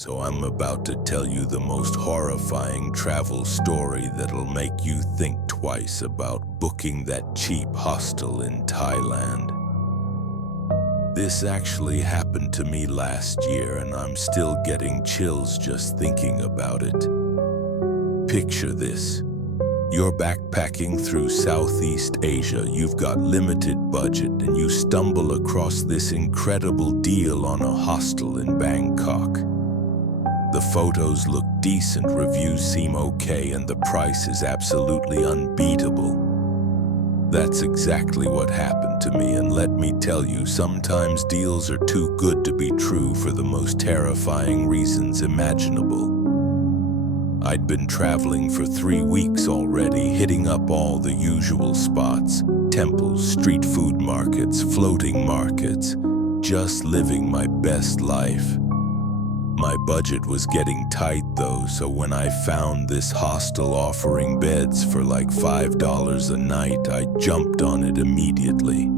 So I'm about to tell you the most horrifying travel story that'll make you think twice about booking that cheap hostel in Thailand. This actually happened to me last year, and I'm still getting chills just thinking about it. Picture this. You're backpacking through Southeast Asia, you've got limited budget, and you stumble across this incredible deal on a hostel in Bangkok. The photos look decent, reviews seem okay, and the price is absolutely unbeatable. That's exactly what happened to me, and let me tell you, sometimes deals are too good to be true for the most terrifying reasons imaginable. I'd been traveling for 3 weeks already, hitting up all the usual spots, temples, street food markets, floating markets, just living my best life. My budget was getting tight though, so when I found this hostel offering beds for like $5 a night, I jumped on it immediately.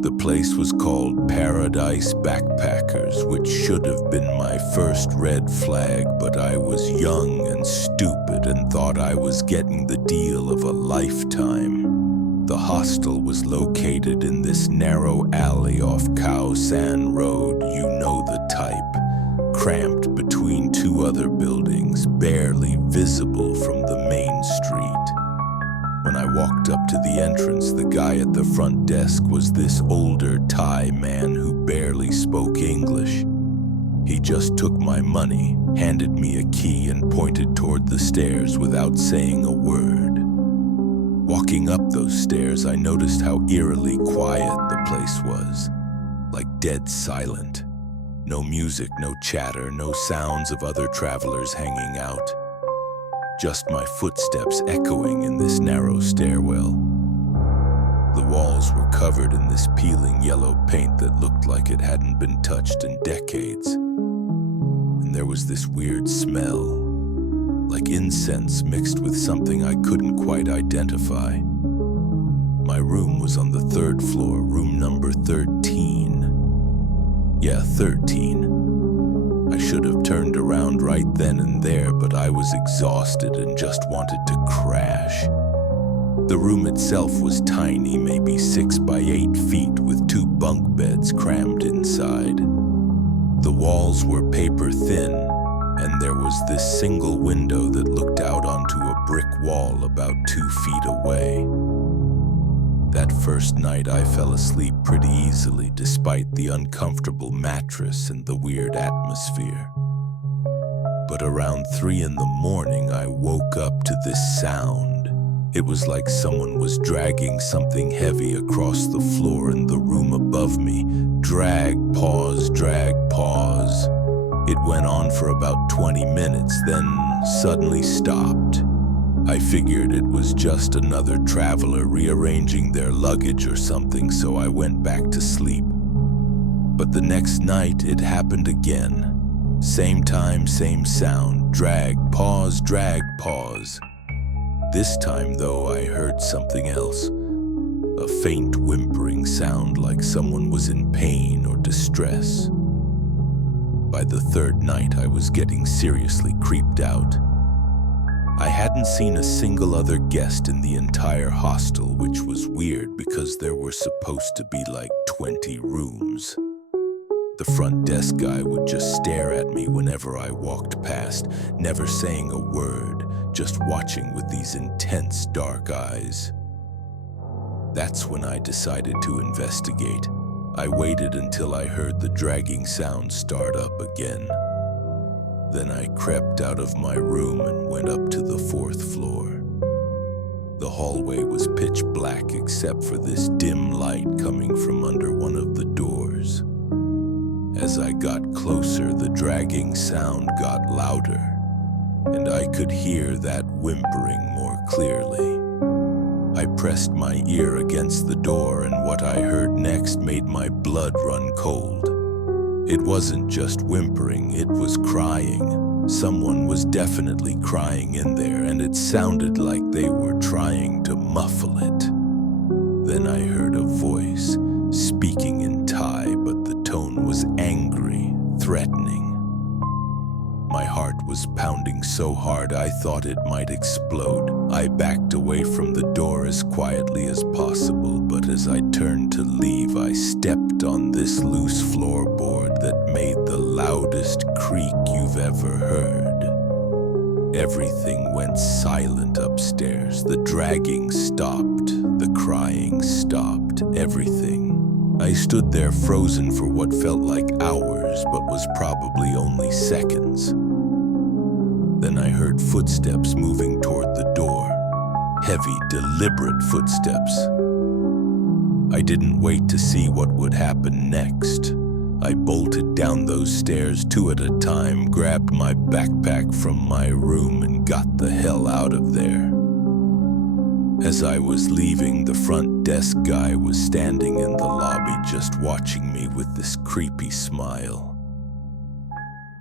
The place was called Paradise Backpackers, which should have been my first red flag, but I was young and stupid and thought I was getting the deal of a lifetime. The hostel was located in this narrow alley off Khao San Road, you know the type. Cramped between 2 other buildings, barely visible from the main street. When I walked up to the entrance, the guy at the front desk was this older Thai man who barely spoke English. He just took my money, handed me a key, and pointed toward the stairs without saying a word. Walking up those stairs, I noticed how eerily quiet the place was, like dead silent. No music, no chatter, no sounds of other travelers hanging out. Just my footsteps echoing in this narrow stairwell. The walls were covered in this peeling yellow paint that looked like it hadn't been touched in decades. And there was this weird smell, like incense mixed with something I couldn't quite identify. My room was on the 3rd floor, room number 13. Yeah, 13. I should have turned around right then and there, but I was exhausted and just wanted to crash. The room itself was tiny, maybe 6 by 8 feet, with 2 bunk beds crammed inside. The walls were paper thin, and there was this single window that looked out onto a brick wall about 2 feet away. That first night I fell asleep pretty easily despite the uncomfortable mattress and the weird atmosphere. But around 3 in the morning I woke up to this sound. It was like someone was dragging something heavy across the floor in the room above me. Drag, pause, drag, pause. It went on for about 20 minutes, then suddenly stopped. I figured it was just another traveler rearranging their luggage or something, so I went back to sleep. But the next night it happened again. Same time, same sound. Drag, pause, drag, pause. This time, though, I heard something else. A faint whimpering sound like someone was in pain or distress. By the 3rd night, I was getting seriously creeped out. I hadn't seen a single other guest in the entire hostel, which was weird because there were supposed to be like 20 rooms. The front desk guy would just stare at me whenever I walked past, never saying a word, just watching with these intense dark eyes. That's when I decided to investigate. I waited until I heard the dragging sound start up again. Then I crept out of my room and went up to the 4th floor. The hallway was pitch black except for this dim light coming from under one of the doors. As I got closer, the dragging sound got louder, and I could hear that whimpering more clearly. I pressed my ear against the door, and what I heard next made my blood run cold. It wasn't just whimpering, it was crying. Someone was definitely crying in there, and it sounded like they were trying to muffle it. Then I heard a voice, speaking in Thai, but the tone was angry, threatening. My heart was pounding so hard I thought it might explode. I backed away from the door as quietly as possible, but as I turned to leave, I stepped on this loose floorboard that made the loudest creak you've ever heard. Everything went silent upstairs. The dragging stopped. The crying stopped. Everything. I stood there frozen for what felt like hours, but was probably only seconds. Then I heard footsteps moving toward the door. Heavy, deliberate footsteps. I didn't wait to see what would happen next. I bolted down those stairs 2 at a time, grabbed my backpack from my room, and got the hell out of there. As I was leaving, the front desk guy was standing in the lobby just watching me with this creepy smile.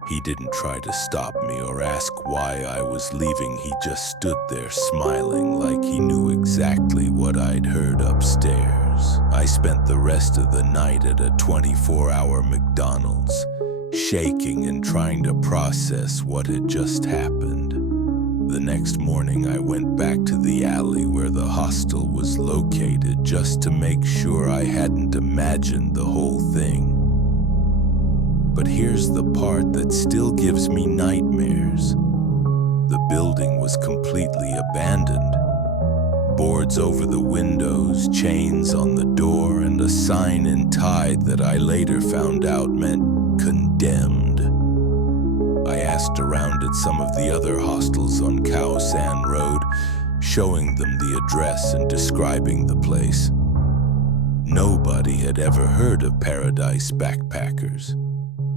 He didn't try to stop me or ask why I was leaving. He just stood there smiling like he knew exactly what I'd heard upstairs. I spent the rest of the night at a 24-hour McDonald's, shaking and trying to process what had just happened. The next morning, I went back to the alley where the hostel was located just to make sure I hadn't imagined the whole thing. But here's the part that still gives me nightmares. The building was completely abandoned. Boards over the windows, chains on the door, and a sign in Thai that I later found out meant condemned. I asked around at some of the other hostels on Khao San Road, showing them the address and describing the place. Nobody had ever heard of Paradise Backpackers.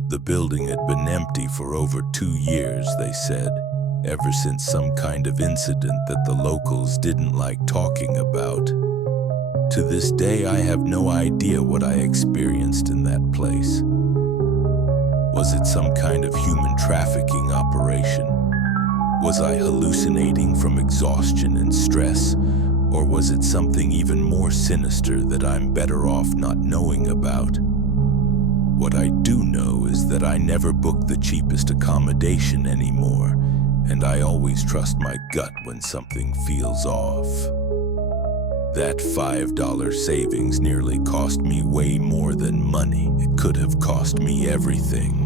The building had been empty for over 2 years, they said, ever since some kind of incident that the locals didn't like talking about. To this day, I have no idea what I experienced in that place. Was it some kind of human trafficking operation? Was I hallucinating from exhaustion and stress? Or was it something even more sinister that I'm better off not knowing about? What I do know is that I never book the cheapest accommodation anymore, and I always trust my gut when something feels off. That $5 savings nearly cost me way more than money. It could have cost me everything.